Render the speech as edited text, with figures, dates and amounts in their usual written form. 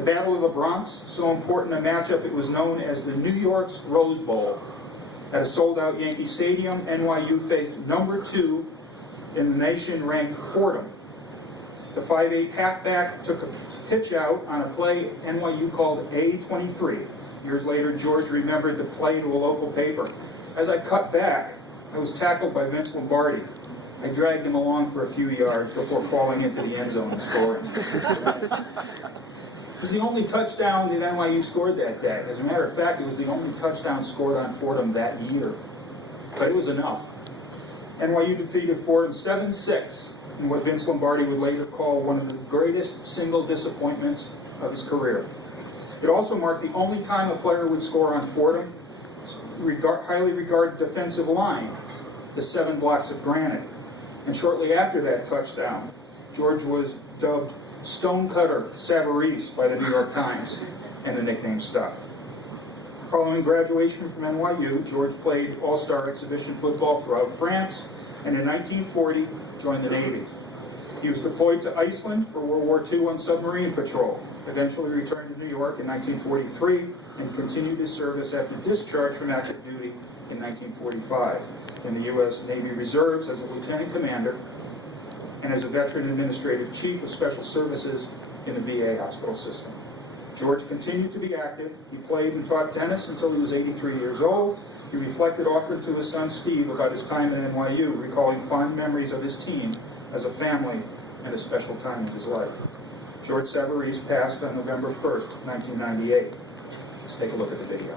The Battle of the Bronx, so important a matchup it was known as the New York's Rose Bowl. At a sold-out Yankee Stadium, NYU faced number 2 in the nation ranked Fordham. The 5'8" halfback took a pitch out on a play NYU called A23. Years later, George remembered the play to a local paper. As I cut back, I was tackled by Vince Lombardi. I dragged him along for a few yards before falling into the end zone and scoring. It was the only touchdown that NYU scored that day. As a matter of fact, it was the only touchdown scored on Fordham that year. But it was enough. NYU defeated Fordham 7-6 in what Vince Lombardi would later call one of the greatest single disappointments of his career. It also marked the only time a player would score on Fordham's highly regarded defensive line, the 7 blocks of granite. And shortly after that touchdown, George was dubbed Stonecutter Savarese by the New York Times, and the nickname stuck. Following graduation from NYU, George played all-star exhibition football throughout France, and in 1940 joined the Navy. He was deployed to Iceland for World War II on submarine patrol, eventually returned to New York in 1943, and continued his service after discharge from active duty in 1945 in the U.S. Navy Reserves as a lieutenant commander and as a veteran administrative chief of special services in the VA hospital system. George continued to be active. He played and taught tennis until he was 83 years old. He reflected often to his son Steve about his time at NYU, recalling fond memories of his team as a family and a special time in his life. George Savarese passed on November 1st, 1998. Let's take a look at the video.